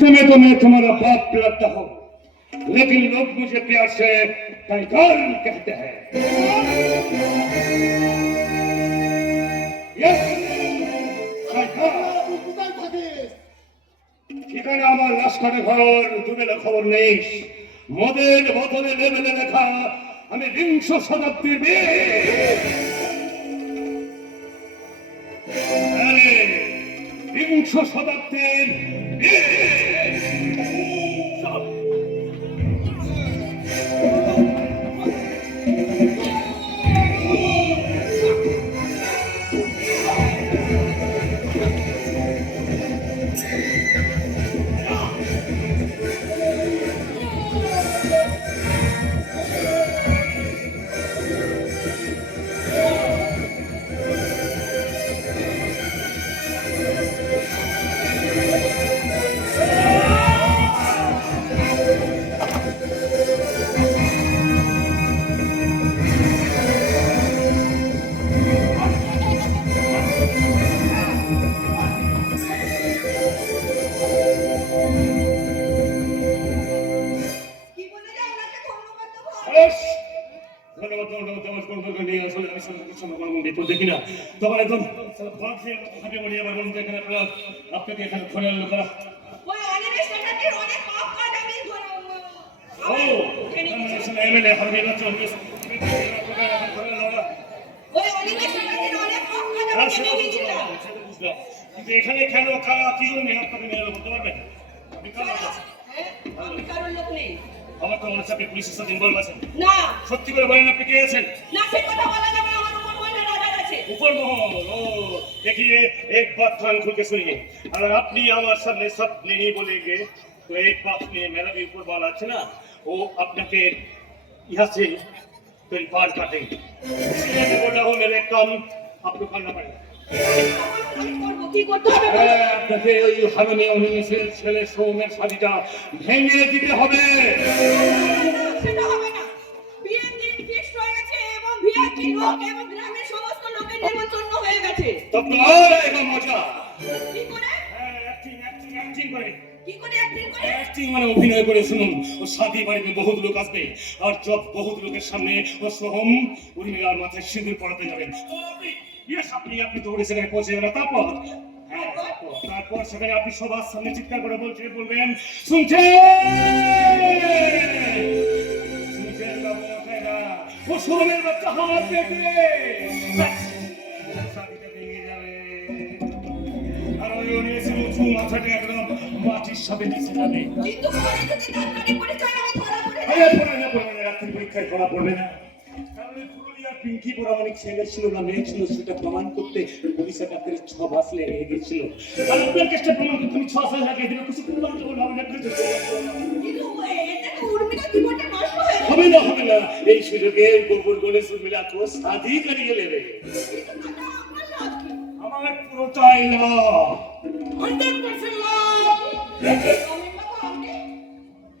तुम्हें तुम्हारा बाप लगता हो, लेकिन लोग मुझे प्यार से टाइगर कहते हैं। ঠিকানা আমার লাশকাটা ঘর, দুবেলা খবর নেই। মদের বোতলে লেবেলে লেখা আমি 20 শতাব্দীর মেয়ে। আরে 20 শতাব্দীর মেয়ে। আপনাকে এখানে ধরে আনলো কারা? ওই অনিমেষ চ্যাটার্জির অনেক পাপ কাজ আমি ধরে এমএলএ হারবে না চলবে। ওই অনিমেষ চ্যাটার্জির অনেক পাপ কাজ আমি নিয়ে গিয়েছিলাম। কিন্তু এখানে কেন কারা কি জন্য আপনাকে নিয়ে এলো বলতে পারবেন? আপনি কারা আছেন? হ্যাঁ, আমি কারোর লোক নেই। আমার তো মনে হচ্ছে আপনি পুলিশের সাথে ইনভলভ আছেন। না, সত্যি করে বলেন আপনি কে আছেন? না, সে কথা বলা যাবে না। আমার উপর মহলের অর্ডার আছে। উপর মহল? ও देखिए एक बात कान खोल के सुनिए, अगर अपनी हमारे सामने सब नहीं बोलेंगे तो एक बात में मेरा भी ऊपर वाला है ना, वो अपने के यहाँ से कोई पार काटेंगे। इसलिए मैं बोल रहा हूँ मेरे काम आपको करना पड़ेगा। আপনাকে ওই হারমে অনিমেষের ছেলে সৌমের শাড়িটা ভেঙে দিতে হবে। সেটা হবে না। বিয়ের দিন ফিক্স হয়ে গেছে এবং ভিআইপি লোক এবং গ্রামের সমস্ত লোকের নিমন্ত্রণ হয়ে গেছে। তবে আর এটা মজা কি করে? অ্যাক্টিং করে। কি করে অ্যাক্টিং করে? অ্যাক্টিং মানে অভিনয় করে। শুনুন, ও শাদি বাড়িতে বহুত লোক আসবে আর সব বহুত লোকের সামনে ও সোহম উর্মিলার মাথায় সিঁদুর পরাতে যাবেন। আপনি দৌড়ে সেখানে পৌঁছে যাবেন। তারপর সেখানে আপনি সবার সামনে চিৎকার করে বলবেন, শুনছেন ও সোহমের বাচ্চা আমার পেটে। আর ওই মাথাটা একদম মাটির সাথে নিচে যাবে। রাত্রি পরীক্ষায় ধরা পড়বে না। পিঙ্কি পরামানিক ছেলে ছিল না মেয়ে ছিল সেটা প্রমাণ করতে পুলিশ ডাক্তারের 6 মাস লেগে গেছিল। আর আপনার কাছে প্রমাণ করতে আমি 6 মাস লাগিয়ে দিলাম। কিছু প্রমাণ তো হবে না। কিন্তু এটা তো উর্মিলা জীবনটা নষ্ট হয়ে যাবে। হবে না। এই সুযোগে গোবর গণেশ উর্মিলা তো শাদি করিয়ে নেবে। আমার পুরোটাই না 100% লাভ।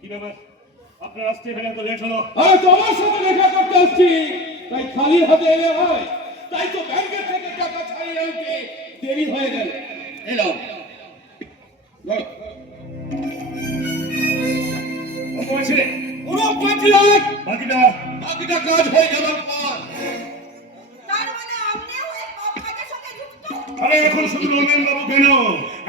কি ব্যাপার আপনার আসতে এখানে তো লেট হলো? আরে তোমার সাথে দেখা করতে আসছি, তাই খালি হাতে এলে হয়। তাই তো ব্যাংকের থেকে টাকা ছাড়িয়ে আনতে দেরি হয়ে গেল। এলাও পুরো 5 লাখ। বাকিটা কাজ হয়ে যাবার পর। তার মানে আপনিও এই পাপ কাজের সাথে যুক্ত? আরে এখন শুধু রমেন বাবু কেন,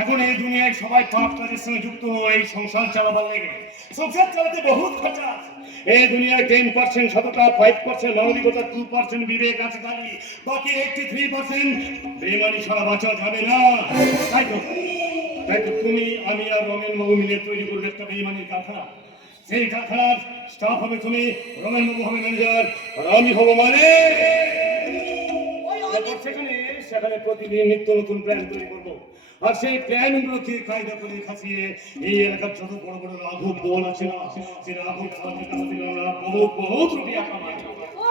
এখন এই দুনিয়ায় সবাই পাপ কাজের সঙ্গে যুক্ত। এই সংসার চালাবার লেগে সংসার চালাতে বহুত খরচা আছে। এই দুনিয়ায় 10% সততা, 5% মানবিকতা, 2% বিবেক আছে খালি, বাকি 83% বেমানি ছাড়া বাঁচা যাবে না। তাই তো তুমি আমি আর রমেন বাবু মিলে তৈরি করবে একটা বেমানির কারখানা। সেই কারখানার স্টাফ হবে তুমি, রমেন বাবু হবে ম্যানেজার, আর আমি হবো মানে সেখানে প্রতিদিন নিত্য নতুন প্ল্যান তৈরি করবো। আর সেই প্ল্যানগুলোকে কায়দা করে খাসিয়ে এই এলাকার যত বড় বড় রাঘব বল আছে না, সে রাঘব বলের কাছ থেকে আমরা বহুত রুপিয়া কামাই। ও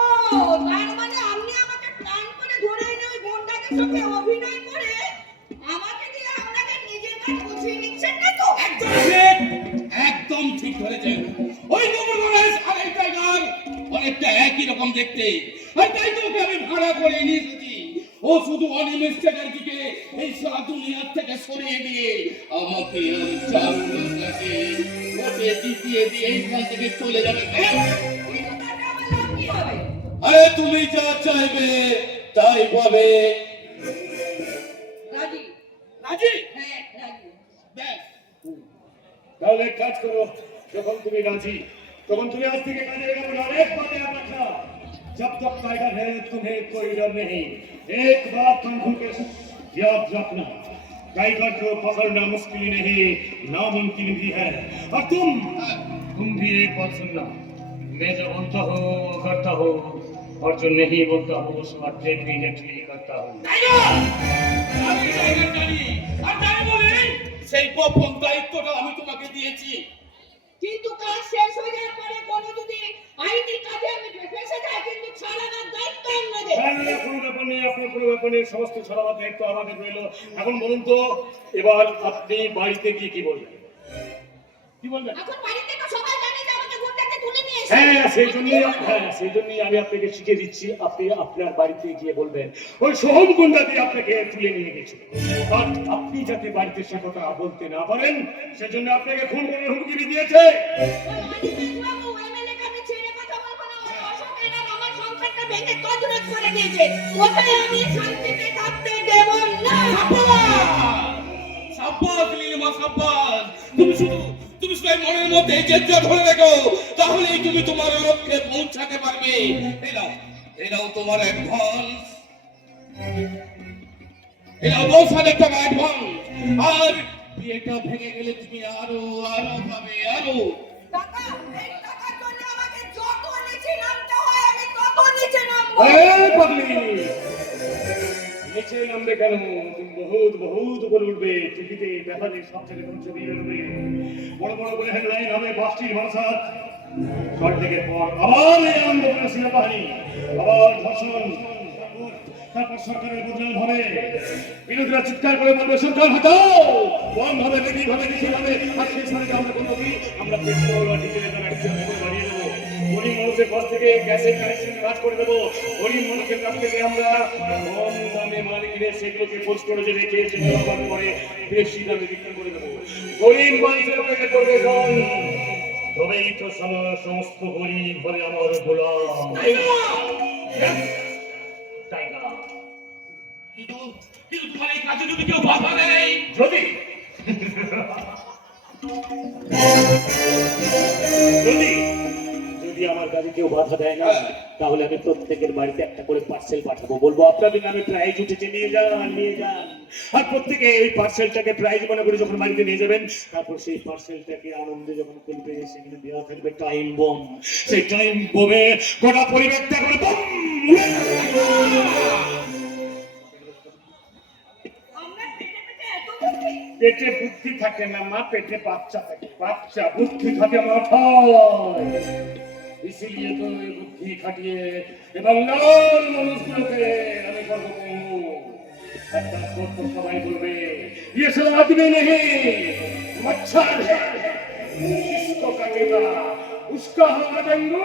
তার মানে আপনি আমাকে প্ল্যান করে ধরে এনে ওই গুন্ডাদের সাথে অভিনয় করে আমাকে দিয়ে আপনাকে নিজের কাজ বুঝিয়ে নিচ্ছেন না তো? একদম ঠিক ধরেছেন। ওই গোবর গণেশ আর এই টাইগার অনেকটা একই রকম দেখতে। আর তাই তো ওকে আমি ভাড়া করে নিয়ে এসেছি। ও শুধু অনিমেষ চ্যাটার্জিকে এই সারা দুনিয়ার থেকে সরিয়ে দিয়ে আমাকে দিয়ে জিতিয়ে দিয়ে এইখান থেকে চলে যাবে। কিন্তু তাতে আমার লাভ কি হবে? আরে তুমি যা চাইবে তাই পাবে। রাজি? রাজি? হ্যাঁ রাজি। ব্যাস, তাহলে এক কাজ করো, যখন তুমি রাজি তখন তুমি আজ থেকে কাজে লেগে পড়ো। एक बात याद रखना, जब तक टाइगर है तुम्हें कोई डर नहीं। एक बात कान खोल के याद रखना, टाइगर को पकड़ना मुश्किल नहीं, नामुमकिन भी है। और तुम भी एक बात सुनना, मैं जो बोलता हूँ वो करता हूँ, और जो नहीं बोलता हूँ उसको डेफिनेटली करता हूँ। সেই গোপন দায়িত্বটা আমি তোমাকে দিয়েছি। কিন্তু কাজ শেষ হয়ে যাওয়ার পরে কোনো যদি আইনি কাজে আমি ফেসে যাই কিন্তু ছাড়ানোর দায়িত্ব আমাদের। কোনো ব্যাপার নেই, আপনার কোনো ব্যাপার নেই, সমস্ত ছড়াবার দায়িত্ব আমাদের রইল। এখন বলুন তো, এবার আপনি বাড়িতে গিয়ে কি বলবেন? কি বলবেন? এখন বাড়িতে তো সবাই জানে যে আমাকে গুন্ডাকে তুলে নিয়ে এসেছে। সেই জন্যই আমি আপনাকে শিখিয়ে দিচ্ছি। আপনি আপনার বাড়িতে গিয়ে বলবেন ওই সোহম গুন্ডা দিয়ে আপনাকে তুলে নিয়ে গেছিল, আর আপনি যাতে বাড়িতে সে কথা বলতে না পারেন সেজন্য আপনাকে খুন করার হুমকি দিয়েছে। বাবু এমএলএ কাছে ছেড়ে কথা বলবো না, ওই অশোকের আর আমার সংসারটা ভেঙে তছনছ করে দিয়েছে, ওটাই আমি শান্তিতে থাকতে দেব না। সাব্বাস নীলিমা, সাব্বাস। তুমি শুধু এই মনের মধ্যে জেদটা ধরে রেখো, তাহলেই তুমি তোমার লক্ষ্যে পৌঁছাতে পারবে। এটাও তোমার অ্যাডভান্স, এটাও 10,000 টাকা অ্যাডভান্স। আর বিয়েটা ভেঙে গেলে তুমি আরো পাবে, আরো। টাকা, এই টাকার জন্য আমাকে যত নিচে নামতে হয় আমি তত নিচে নামবো। নিচে নামবে কেন? তুমি বহুত উপরে উঠবে, টিভিতে পেপারে সব জায়গায় ছবি বেরোবে, বড় বড় করে হেডলাইন হবে, 5টির ভাষা শট থেকে পর আবার এই আন্দোলনের সেনাবাহিনী, আবার ধর্ষণ, তারপর সরকারের বদলান হবে, বিরোধীরা চিৎকার করে বলবে সরকার হটাও, বন্ধ হবে, বেরিয়ে হবে, কিছু হবে। আর সেই সময় আমরা করবো কি? আমরা পেট্রোল আর ডিজেলের দাম একদম বাড়িয়ে দেবো, গরিব মানুষের কাছ থেকে গ্যাসের কানেকশন কাজ করে দেবো, গরিব মানুষের কাছ থেকে আমরা কম দামে মাল কিনে সেগুলোকে পোস্ট করে রেখে সেগুলো আবার পরে বেশি দামে বিক্রি করে দেবো। গরিব মানুষের উপরে করবে দল, তবেই তো সমস্ত গরিব ঘরে আমার গোলাম। কিন্তু তোমার এই কাজে যদি কেউ বাধা দেয়, যদি আমার কাজে কেউ বাধা দেয় না, তাহলে আমি প্রত্যেকের বাড়িতে একটা করে পার্সেল পাঠাবো, বলবো আপনাদের নামে প্রাইজ উঠেছে, নিয়ে যান। আর প্রত্যেকে এই পার্সেলটাকে প্রাইজ মনে করে যখন বাড়িতে নিয়ে যাবেন, তারপর সেই পার্সেলটাকে আনন্দে যখন খুলবে সেখানে দেওয়া থাকবে টাইম বম। সেই টাইম বোমে গোটা পরিবেশটা করে বম। পেটে বুদ্ধি থাকে না মা, পেটে বাচ্চা থাকে, বাচ্চা বুদ্ধি থাকে মাথায়। इसीलिए तो बुद्धि खाटिए এবং লাল মানুষগুলোকে আমি করবো কমু। একটা ছোট্ট সবাই বলবে ये सब आदमी नहीं मच्छर है, जिसको काटेगा उसका हम डेंगू।